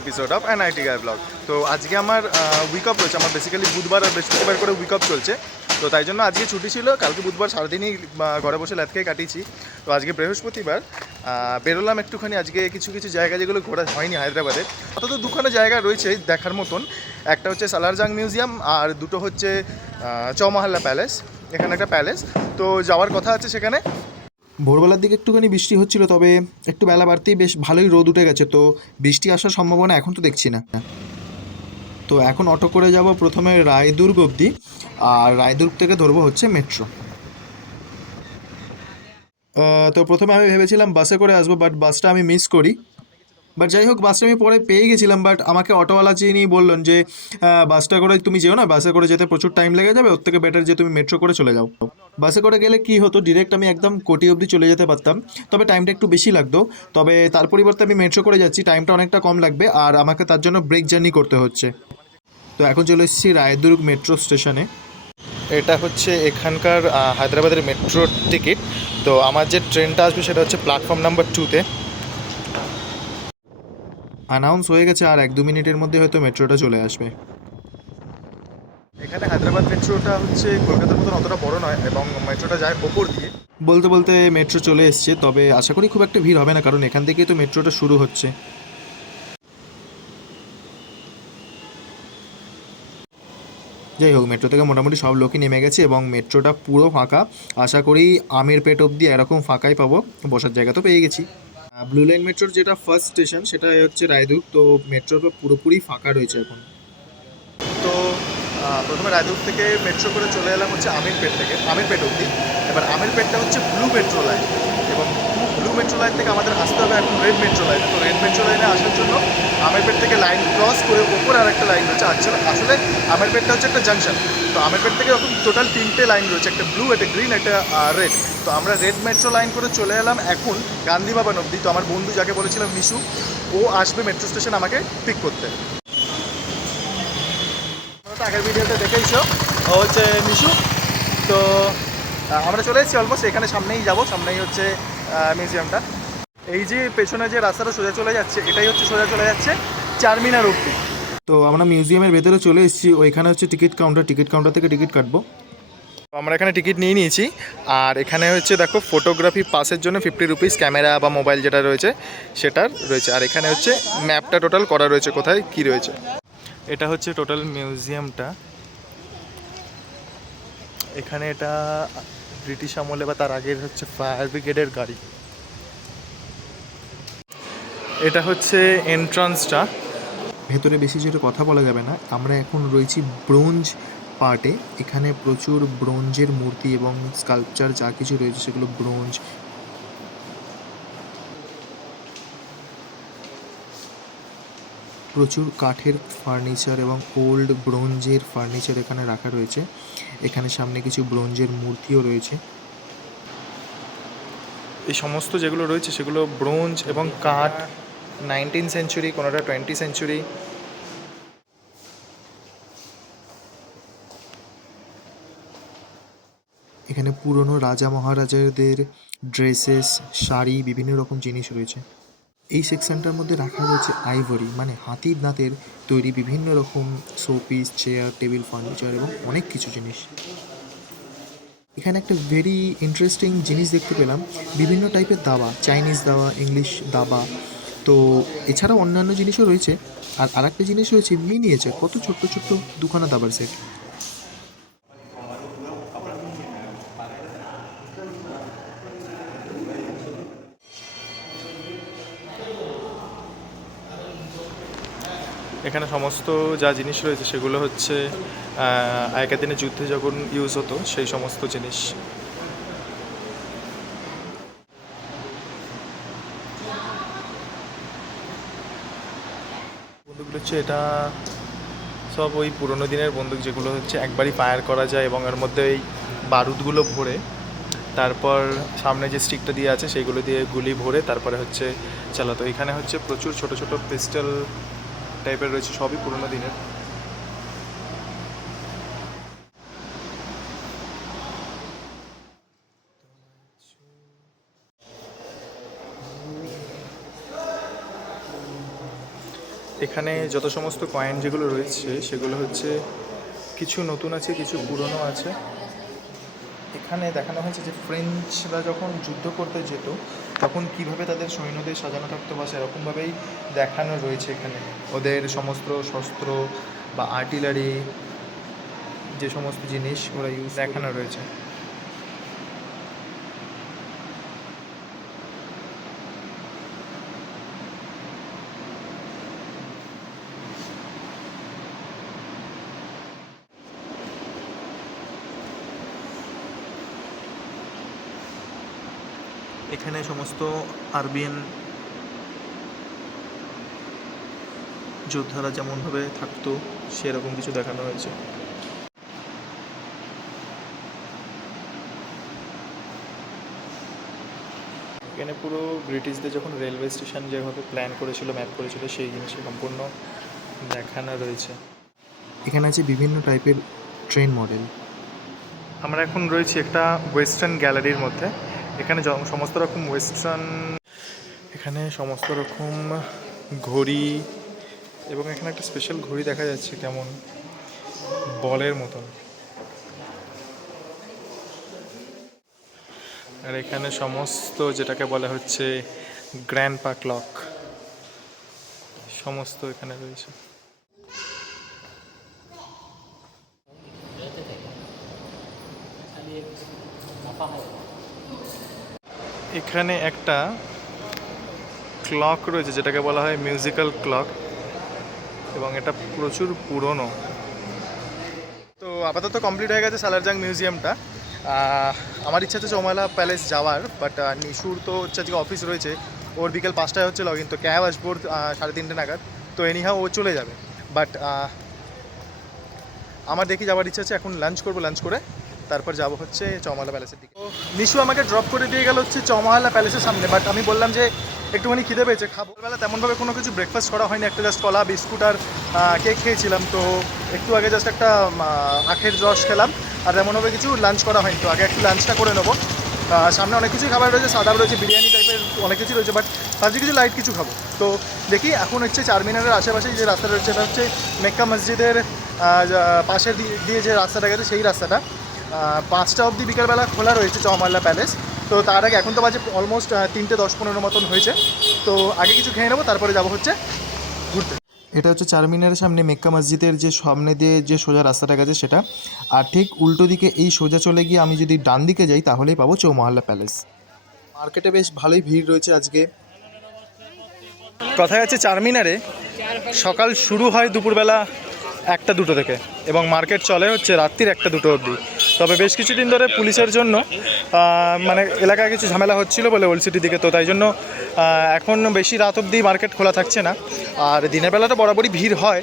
Episode of NIT guy blog. তো আজকে আমার উইক অফ রয়েছে, আমার বেসিক্যালি বুধবার আর বৃহস্পতিবার করে উইক অফ চলছে। তো তাই জন্য আজকে ছুটি ছিল, কালকে বুধবার সারাদিনই ঘরে বসে ল্যাদ খেয়ে কাটিয়েছি। তো আজকে বৃহস্পতিবার বেরোলাম একটুখানি, আজকে কিছু কিছু জায়গা যেগুলো ঘোরা হয়নি হায়দ্রাবাদের, অন্তত দুখানা জায়গা রয়েছে দেখার মতন। একটা হচ্ছে সালারজাং মিউজিয়াম আর দুটো হচ্ছে চৌমাহাল্লা প্যালেস। এখানে একটা প্যালেস, তো যাওয়ার কথা আছে সেখানে। ভোরবেলার দিকে একটুখানি বৃষ্টি হচ্ছিল, তবে একটু বেলা বাড়তেই বেশ ভালোই রোদ উঠে গেছে, তো বৃষ্টি আসার সম্ভাবনা এখন তো দেখছি না। তো এখন অটো করে যাব প্রথমে রায়দুর্গ অবধি, আর রায়দুর্গ থেকে ধরবো হচ্ছে মেট্রো। তো প্রথমে আমি ভেবেছিলাম বাসে করে আসবো, বাট বাসটা আমি মিস করি। বাট যাই হোক, বাসটা আমি পরে পেয়ে গেছিলাম, বাট আমাকে অটোওয়ালা যিনি বললেন যে বাসটা করে তুমি যেও না, বাসে করে যেতে প্রচুর টাইম লেগে যাবে, ওর থেকে বেটার যে তুমি মেট্রো করে চলে যাও। বাসে করে গেলে কি হতো, ডিরেক্ট আমি একদম কোটি অবধি চলে যেতে পারতাম, তবে টাইমটা একটু বেশি লাগতো। তবে তার পরিবর্তে আমি মেট্রো করে যাচ্ছি, টাইমটা অনেকটা কম লাগবে, আর আমাকে তার জন্য ব্রেক জার্নি করতে হচ্ছে। তো এখন চলে এসেছি রায়দুর্গ মেট্রো স্টেশনে। এটা হচ্ছে এখানকার হায়দ্রাবাদের মেট্রোর টিকিট। তো আমার যে ট্রেনটা আসবে সেটা হচ্ছে প্ল্যাটফর্ম নাম্বার 2-তে। অ্যানাউন্স হয়ে গেছে, আর 1-2 মিনিটের মধ্যে হয়তো মেট্রোটা চলে আসবে। এখানে হায়দ্রাবাদ মেট্রোটা হচ্ছে কলকাতার মতন অতটা বড় নয়, এবং মেট্রোটা যায় ওপর দিয়ে। বলতে বলতে মেট্রো চলে এসছে, তবে আশা করি খুব একটা ভিড় হবে না, কারণ এখান থেকেই তো মেট্রোটা শুরু হচ্ছে। যাই হোক, মেট্রো থেকে মোটামুটি সব লোকই নেমে গেছে এবং মেট্রোটা পুরো ফাঁকা। আশা করি আমের পেট অবধি এরকম ফাঁকাই পাবো, বসার জায়গা তো পেয়ে গেছি। ব্লু লাইন মেট্রোর যেটা ফার্স্ট স্টেশন সেটা হচ্ছে রায়দুর্গ, তো মেট্রোটা পুরোপুরি ফাঁকা রয়েছে এখন। তো প্রথমে রায়দুর্গ থেকে মেট্রো করে চলে এলাম হচ্ছে আমিরপেট থেকে, আমিরপেট অবধি। এবার আমিরপেটটা হচ্ছে ব্লু মেট্রো লাইন, এবং ব্লু মেট্রো লাইন থেকে আমাদের আসতে হবে এখন রেড মেট্রো লাইনে। তো রেড মেট্রো লাইনে আসার জন্য আমিরপেট থেকে লাইন ক্রস করে ওপর আর একটা লাইন রয়েছে। আসলে আমিরপেটটা হচ্ছে একটা জাংশন। তো আমিরপেট থেকে এখন টোটাল 3টে লাইন রয়েছে, একটা ব্লু, একটা গ্রিন, একটা রেড। তো আমরা রেড মেট্রো লাইন করে চলে এলাম এখন গান্ধী ভবন অবধি। তো আমার বন্ধু যাকে বলেছিলাম মিশু, ও আসবে মেট্রো স্টেশন আমাকে পিক করতে। আগের ভিডিওতে দেখেইছো, ও হচ্ছে মিশু। তো আমরা চলে এসেছি অলমোস্ট, এখানে সামনেই যাব, সামনেই হচ্ছে মিউজিয়ামটা। এই যে পেছনে যে রাস্তাটা সোজা চলে যাচ্ছে, এটাই হচ্ছে সোজা চলে যাচ্ছে চারমিনার অবধি। তো আমরা মিউজিয়ামের ভেতরে চলে এসেছি, ওইখানে হচ্ছে টিকিট কাউন্টার, টিকিট কাউন্টার থেকে টিকিট কাটবো। আমরা এখানে টিকিট নিয়ে নিয়েছি, আর এখানে হচ্ছে দেখো ফটোগ্রাফি পাসের জন্য 50 রুপিস, ক্যামেরা বা মোবাইল যেটা রয়েছে সেটার রয়েছে। আর এখানে হচ্ছে ম্যাপটা টোটাল করা রয়েছে, কোথায় কি রয়েছে। এটা হচ্ছে টোটাল মিউজিয়ামটা। এখানে এটা ব্রিটিশ আমলে বা তার আগের হচ্ছে ফায়ার ব্রিগেডের গাড়ি। এটা হচ্ছে এন্ট্রান্সটা। ভেতরে বেশি জোরে কথা বলা যাবে না, আমরা এখন রয়েছি ব্রোঞ্জ পার্টে। এখানে প্রচুর ব্রোঞ্জের মূর্তি এবং স্কাল্পচার যা কিছু রয়েছে সেগুলো ব্রোঞ্জ। প্রচুর কাঠের ফার্নিচার এবং ওল্ড ব্রোঞ্জের ফার্নিচার এখানে রাখা রয়েছে। এখানে সামনে কিছু ব্রোঞ্জের মূর্তিও রয়েছে। এই সমস্ত যেগুলো রয়েছে সেগুলো ব্রোঞ্জ এবং কাঠ, 19 সেঞ্চুরি, কোনোটা 20 সেঞ্চুরি। এখানে পুরনো রাজা মহারাজাদের ড্রেসেস, শাড়ি, বিভিন্ন রকম জিনিস রয়েছে। এই সেকশনটার মধ্যে রাখা রয়েছে আইভরি, মানে হাতির দাঁতের তৈরি বিভিন্ন রকম শোপিস, চেয়ার, টেবিল, ফার্নিচার এবং অনেক কিছু জিনিস। এখানে একটা ভেরি ইন্টারেস্টিং জিনিস দেখতে পেলাম, বিভিন্ন টাইপের দাবা, চাইনিজ দাবা, ইংলিশ দাবা। তো এছাড়াও অন্যান্য জিনিসও রয়েছে। আর আরেকটা জিনিস রয়েছে মিনিয়েচার, কত ছোট্ট ছোট্ট দুখানা দাবার সেট। এখানে সমস্ত যা জিনিস রয়েছে সেগুলো হচ্ছে আগেকার দিনে যুদ্ধে যখন ইউজ হতো সেই সমস্ত জিনিস। বন্দুকগুলো হচ্ছে এটা সব ওই পুরোনো দিনের বন্দুক, যেগুলো হচ্ছে একবারই ফায়ার করা যায় এবং এর মধ্যে এই বারুদগুলো ভরে তারপর সামনে যে স্টিকটা দিয়ে আছে সেইগুলো দিয়ে গুলি ভরে তারপরে হচ্ছে চালাতো। এখানে হচ্ছে প্রচুর ছোট ছোট পিস্টল টাইপের রয়েছে, সবই পুরোনো দিনের। এখানে যত সমস্ত কয়েন যেগুলো রয়েছে সেগুলো হচ্ছে কিছু নতুন আছে, কিছু পুরনো আছে। এখানে দেখানো হয়েছে যে ফ্রেঞ্চরা যখন যুদ্ধ করতে যেত তখন কিভাবে তাদের সৈন্যদের সাজানো থাকতো, বা সেরকমভাবেই দেখানো রয়েছে এখানে ওদের সমস্ত শস্ত্র বা আর্টিলারি যে সমস্ত জিনিস ওরা ইউজ দেখানো রয়েছে। এখানে সমস্ত আরবিয়ান যোদ্ধারা যেমনভাবে থাকতো সেরকম কিছু দেখানো হয়েছে। এখানে পুরো ব্রিটিশদের যখন রেলওয়ে স্টেশন যেভাবে প্ল্যান করেছিল, ম্যাপ করেছিল, সেই জিনিসটা সম্পূর্ণ দেখানো রয়েছে। এখানে আছে বিভিন্ন টাইপের ট্রেন মডেল। আমরা এখন রয়েছি একটা ওয়েস্টার্ন গ্যালারির মধ্যে। এখানে সমস্ত রকম এখানে সমস্ত রকম ঘড়ি, এবং এখানে একটা স্পেশাল ঘড়ি দেখা যাচ্ছে কেমন বলের মতন। আর এখানে সমস্ত যেটাকে বলা হচ্ছে গ্র্যান্ডপা ক্লক সমস্ত এখানে রয়েছে। এখানে একটা ক্লক রয়েছে যেটাকে বলা হয় মিউজিক্যাল ক্লক, এবং এটা প্রচুর পুরনো। তো আপাতত কমপ্লিট হয়ে গেছে সালারজাং মিউজিয়ামটা। আমার ইচ্ছা হচ্ছে চৌমালা প্যালেস যাওয়ার, বাট নিশুর তো হচ্ছে আজকে অফিস রয়েছে, ওর বিকেল 5টায় হচ্ছে লগ ইন, তো ক্যাব আসবো ওর 3:30 নাগাদ, তো এনিহাও ও চলে যাবে। বাট আমার দেখি যাওয়ার ইচ্ছা আছে, এখন লাঞ্চ করবো, লাঞ্চ করে তারপর যাবো হচ্ছে চৌমালা প্যালেসের দিকে। তো নিশু আমাকে ড্রপ করে দিয়ে গেল হচ্ছে চৌমালা প্যালেসের সামনে, বাট আমি বললাম যে একটুখানি খিদে পেয়েছে, খাবো। বেলা তেমনভাবে কোনো কিছু ব্রেকফাস্ট করা হয়নি, একটা জাস্ট কলা বিস্কুট আর কেক খেয়েছিলাম। তো একটু আগে জাস্ট একটা আখের রস খেলাম, আর তেমনভাবে কিছু লাঞ্চ করা হয়নি। তো আগে একটু লাঞ্চটা করে নেবো। সামনে অনেক কিছুই খাবার রয়েছে, সাদা রয়েছে, বিরিয়ানি টাইপের অনেক কিছু রয়েছে, বাট ভাবছি কিছু লাইট কিছু খাবো। তো দেখি এখন হচ্ছে চারমিনারের আশেপাশে যে রাস্তা রয়েছে এটা হচ্ছে মেক্কা মসজিদের পাশের দিয়ে যে রাস্তাটা গেছে সেই রাস্তাটা। 5টা অবধি বিকেলবেলা খোলা রয়েছে চৌমালা প্যালেস। তো তার আগে এখন তো বাজে অলমোস্ট 3:10-15 মতন হয়েছে। তো আগে কিছু খেয়ে নেবো, তারপরে যাবো হচ্ছে ঘুরতে। এটা হচ্ছে চারমিনারের সামনে মেক্কা মসজিদের যে সামনে দিয়ে যে সোজা রাস্তাটা গেছে সেটা, আর ঠিক উল্টো দিকে এই সোজা চলে গিয়ে আমি যদি ডান দিকে যাই তাহলেই পাবো চৌমালা প্যালেস। মার্কেটে বেশ ভালোই ভিড় রয়েছে আজকে। কথায় আছে চারমিনারে সকাল শুরু হয় দুপুরবেলা 1টা-2টো থেকে, এবং মার্কেট চলে হচ্ছে রাত্রির 1টা-2টো অবধি। তবে বেশ কিছুদিন ধরে পুলিশের জন্য মানে এলাকায় কিছু ঝামেলা হচ্ছিল বলে ওল্ড সিটির দিকে, তো তাই জন্য এখন বেশি রাত অবধি মার্কেট খোলা থাকছে না। আর দিনের বেলা তো বরাবরই ভিড় হয়।